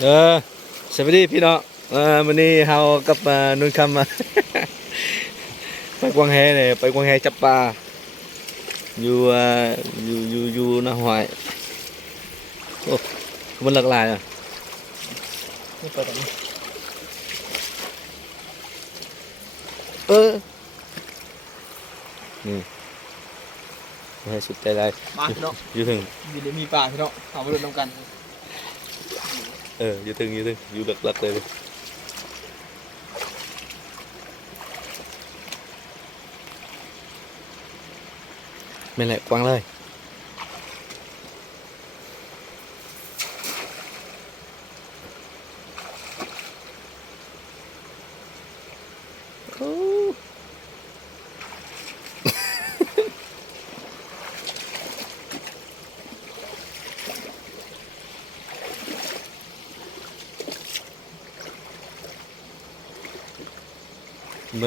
เออสวัสดีพี่น้องวันนี้เฮากับนุ่นคำมา ไปกวางแฮเนี่ยไปกวางแฮจับปลาอยู่อยู่นาหอยโอ้มันหลากหลายอ่ะนี่ไปตรงนี้เออนี่ให้สุดใจได้ มาพี่น้อง อยู่ถึง อยู่ในมีป่าพี่น้องเอามาดูน้ำกัน อยู่ถึงอยู่หลักเลยไม่แหละกวางเลยโอ้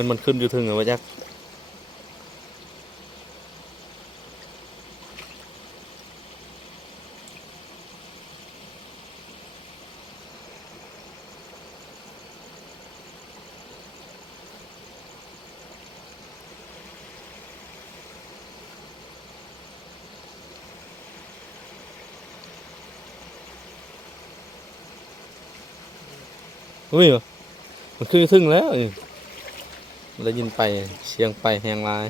มันขึ้นอยู่ถึงเหรอวะจักอุ้ยมันขึ้นอยู่ถึงแล้วนี่ได้ยินไปเสียงไปแหงลาย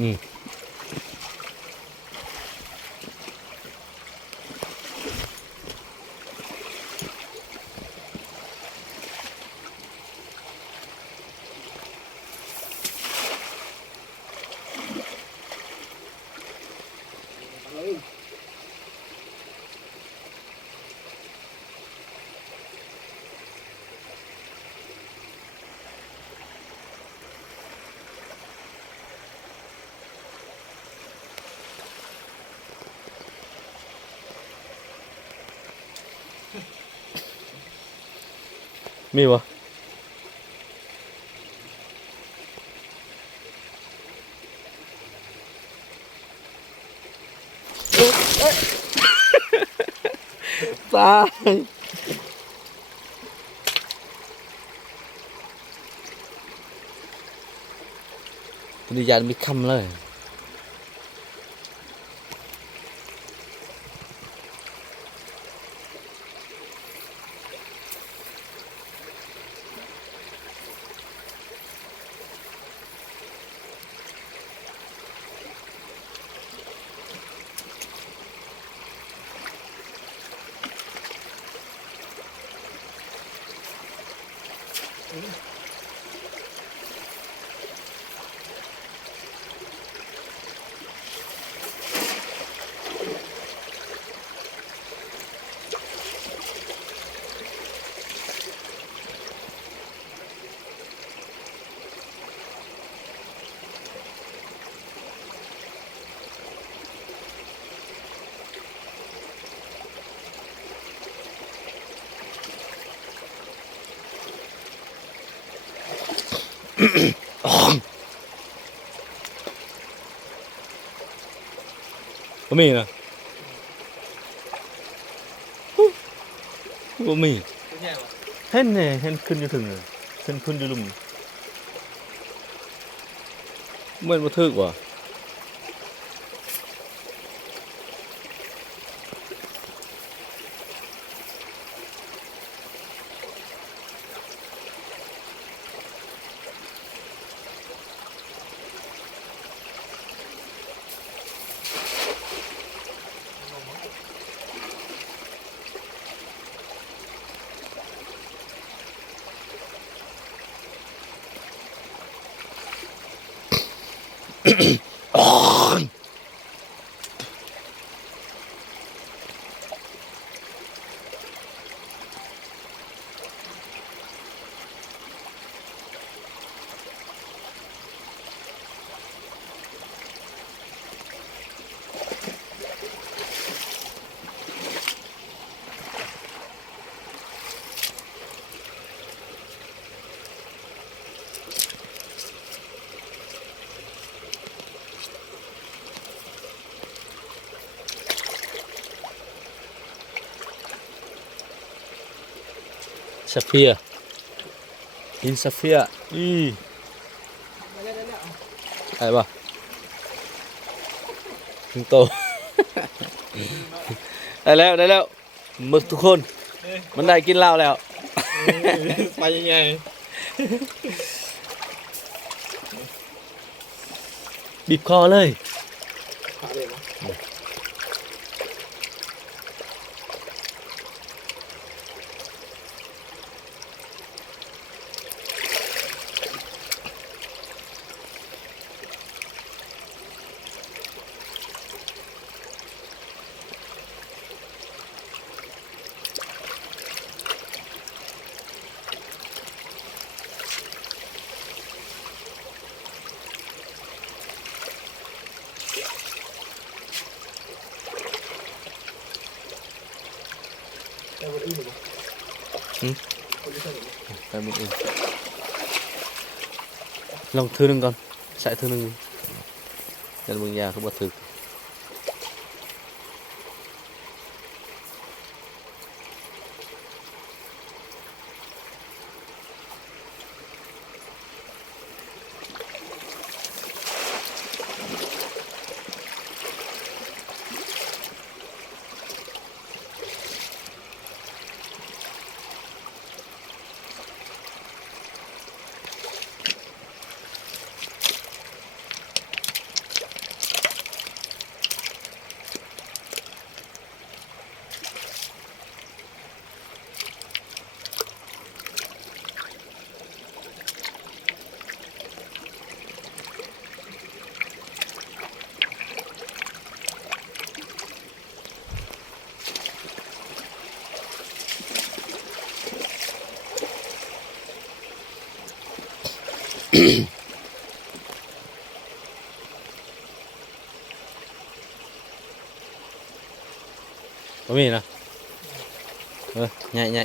อืมมีวะตายวิญญาณมีคำเลยบ่มีนะบ่มี เป็นไงวะ เห็นเนี่ยเห็นขึ้นอยู่ถึงเลยขึ้นอยู่ลุมเหมือนบ่ถึกว่ะ ซาเฟียหินซาเฟียได้ป่ะถึงโต ได้แล้วหมึกทุกคน มันได้กินเหล้าแล้ว ไปยังไง บีบคอเลย ขาเลยมั้ย แต่วันอื่นหรือเปล่า หืม คนที่ใช่หรือเปล่า ไปหมดเองลองเทื่อหนึงก่อนใส่เทื่อหนึงยันมึงยาเขาบ่ถึก บ่มีนะใหญ่